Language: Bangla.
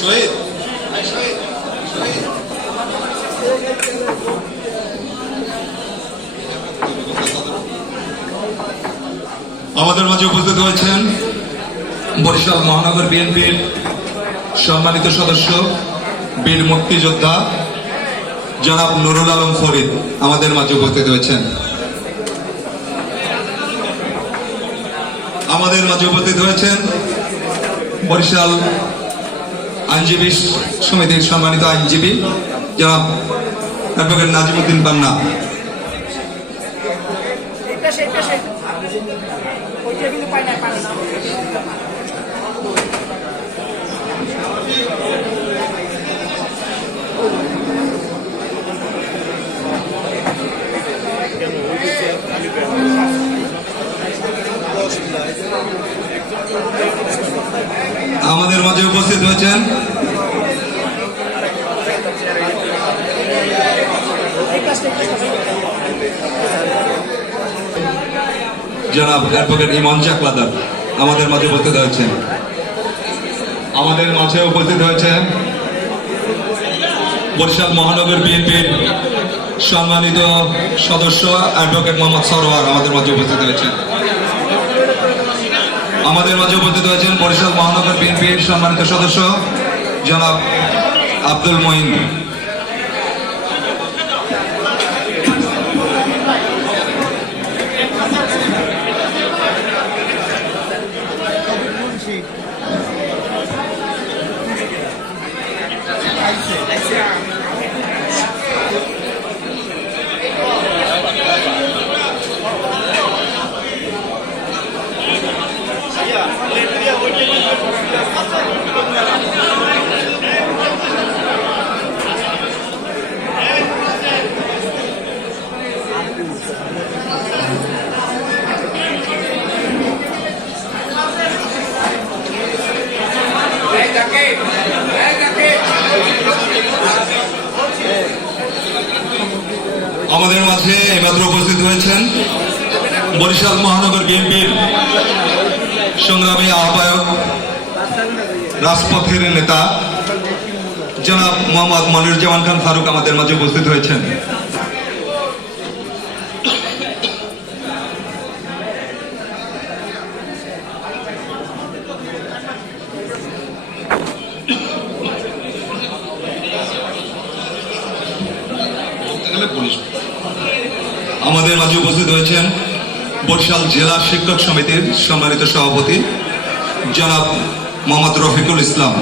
শহীদ শহীদ শহীদ আমাদের মাঝে উপস্থিত হয়েছেন বরিশাল মহানগর বিএনপির সম্মানিত সদস্য বীর মুক্তিযোদ্ধা জনাব নুরুল আলম ফরিদ আমাদের মাঝে উপস্থিত হয়েছেন। আমাদের মাঝে উপস্থিত হয়েছেন বরিশাল আইনজীবী সমিতির সম্মানিত আইনজীবী জনাব অ্যাডভোকেট নাজিমুদ্দিন বান্না। আমাদের মাঝে উপস্থিত হয়েছেন জনাব অ্যাডভোকেট ইমন চাকলাদার আমাদের মাঝে উপস্থিত হয়েছেন। আমাদের মাঝে উপস্থিত হয়েছেন বরিশাল মহানগর বিএনপির সম্মানিত সদস্য অ্যাডভোকেট মোহাম্মদ সরোয়ার আমাদের মাঝে উপস্থিত হয়েছেন। আমাদের মাঝে উপস্থিত হয়েছেন বরিশাল মহানগর বিএনপির সম্মানিত সদস্য জনাব আব্দুল মঈন। আমাদের মাঝে এইমাত্র উপস্থিত হয়েছেন বরিশাল মহানগর বিএনপির সংগ্রামী আহ্বায়ক রাজপথের নেতা জনাব মোহাম্মদ মনিরুজ্জামান খান ফারুক আমাদের মাঝে উপস্থিত হয়েছেন। আমাদের মাঝে উপস্থিত হয়েছেন বরিশাল জেলা শিক্ষক সমিতির সম্মানিত সভাপতি জনাব মোহাম্মদ রফিকুল ইসলাম।